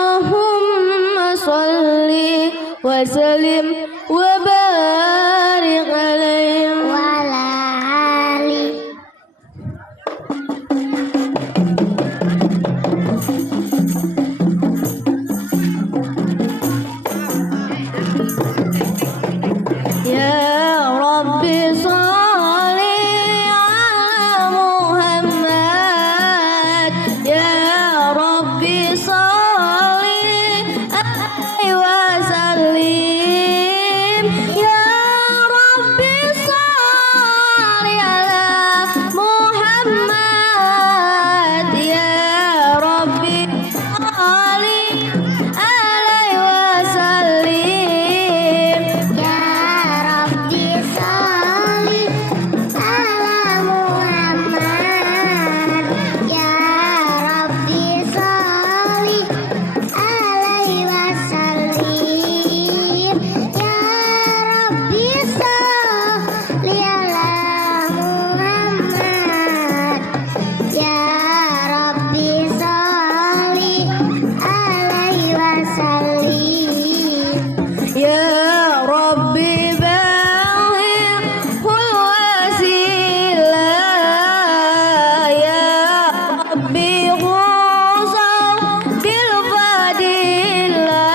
Allahumma sholli wa sallim wa barik alaihi wa ala ali. Ya Rabbi sholli ala Muhammad, ya Rabbi sholli alaihi wa sallim, ya Rabbi sholli ala Muhammad, ya Rabbi sholli alaihi wa sallim, ya Rabbi sholli ala Muhammad, ya Rabbi sholli alaihi wasallim, ya Rabbi sholli ala Muhammad, ya Rabbi sholli alaihi wasallim, ya Rabbi baghil wasilah, ya Rabbi ghusal bil fadilah,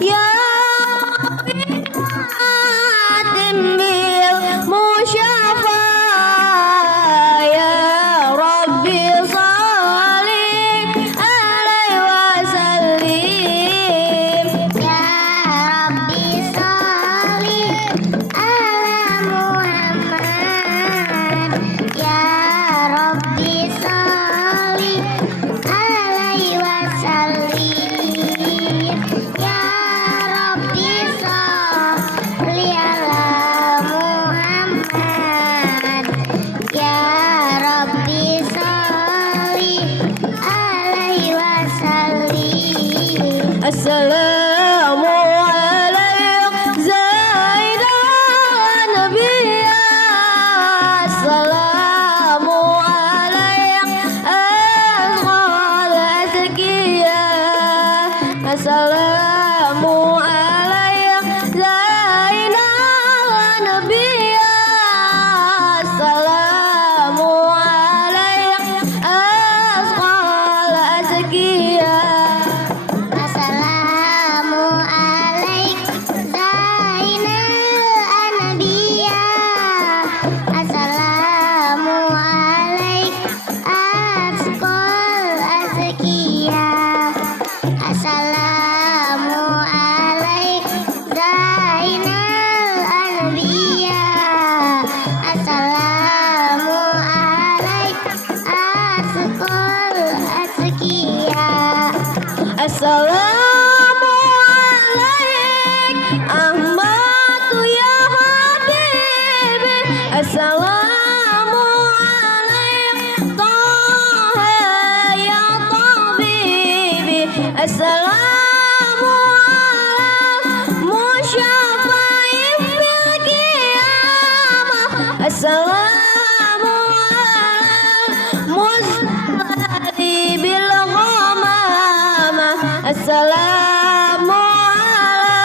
ya Rabbi atim bil musyafa, ya Rabbi sholli alaihi wasallim, ya Rabbi sholli ala Muhammad, ya Rabbi sholli alaihi wasallim, ya Rabbi sholli ala Muhammad, ya Rabbi sholli alaihi wasallim. Assalamu alaikum Zainal Nabiyya, assalamu alaikum asghal azkiya, assalamu alaikum Zainal Nabiyya, assalamu alaikum asghal azkiya. Assalamu alaikum Zainal Anbiya, assalamu alaikum asqal azkiya, assalamu alaikum Zainal Anbiya, assalamu alaikum asqal azkiya. Assalamu alaik Ahmadu ya Habibi, assalamu alaik Taha ya Tabibi, assalamu ala Musyafa'i fil qiyamah, assalamu ala Mustahdi bil ghamamah, assalamu ala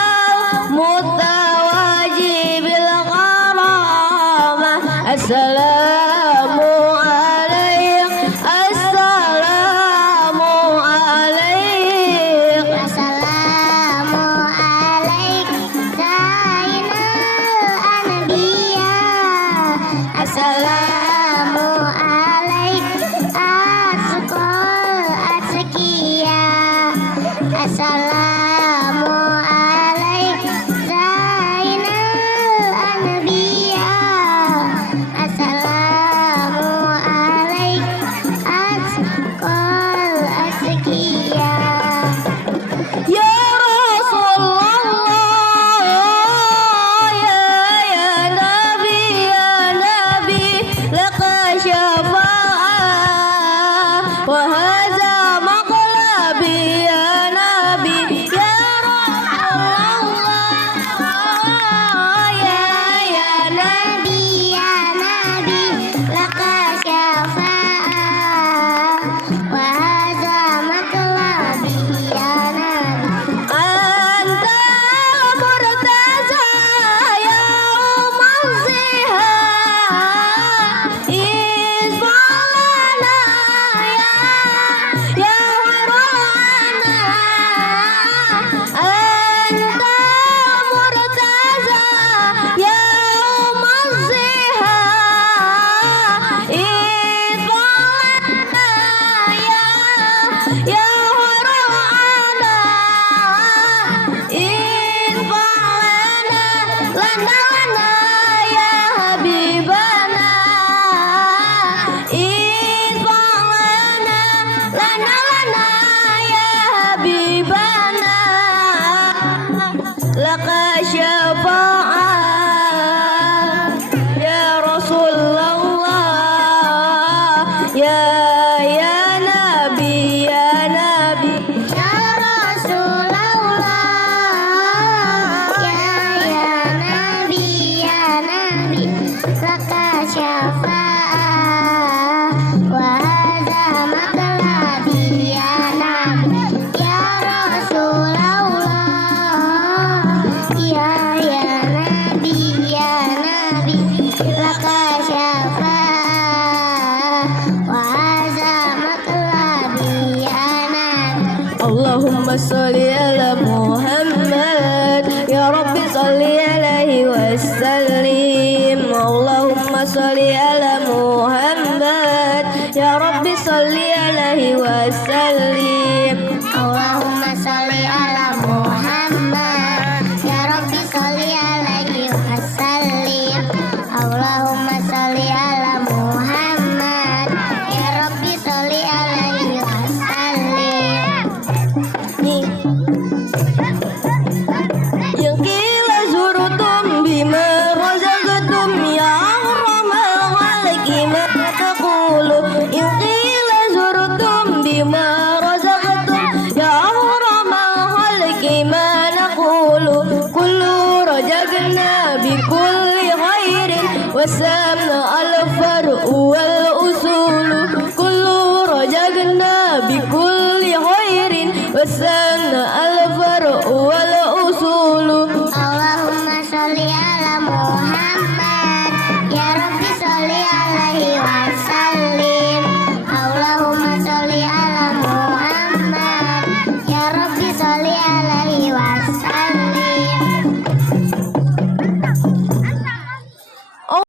Mutawajibil gharamah, assalamu alaikum, assalamu alaikum, assalamu alaikum Zainal Anbiya, assalamu alaikum asqal azkiya, assalamu alaikum Zainal Anbiya, assalamu alaikum asqal azkiya. Ya Rasulullah, ya Nabi, laka syafa'ah وهذا مقلبي يا نبي يا Rasulullah ya Nabi يا نبي لك شفاعة وهذا مطلبي يا نبي أنت مرتزى يوم الزهاء إسمعنا يا ورانا أنت مرتزى يوم الزهاء إسمعنا يا ورانا إنفعنا لنا يا حبيبنا إنفعنا لنا يا حبيبنا لك شفاعة يا رسول الله يا نبي يا نبي يا رسول الله يا نبي يا نبي لك شفاعة وهذا مطلبي يا نبي يا رسول الله يا نبي يا نبي لك شفاعة وهذا مطلبي يا نبي اللهم صل على محمد يا رب صل عليه وسلم اللهم صل على محمد يا رب صل عليه وسلم اللهم صل على محمد يا رب صل عليه وسلم اللهم صل على محمد يا رب صل عليه وسلم yang kila zurtum bima razaqtum ya ramal maliki ma taqulu yang kila zurtum bima razaqtum ya ramal maliki ma naqulu kullu rajaqna bi kulli khairin wasamna al far'u wal usulu kullu rajaqna bi kulli khairin wasamna al far'u wal usulu Allahumma sholli ala Muhammad ya Rabbi sholli alaihi wasallim Allahumma sholli ala Muhammad ya Rabbi sholli alaihi wasallim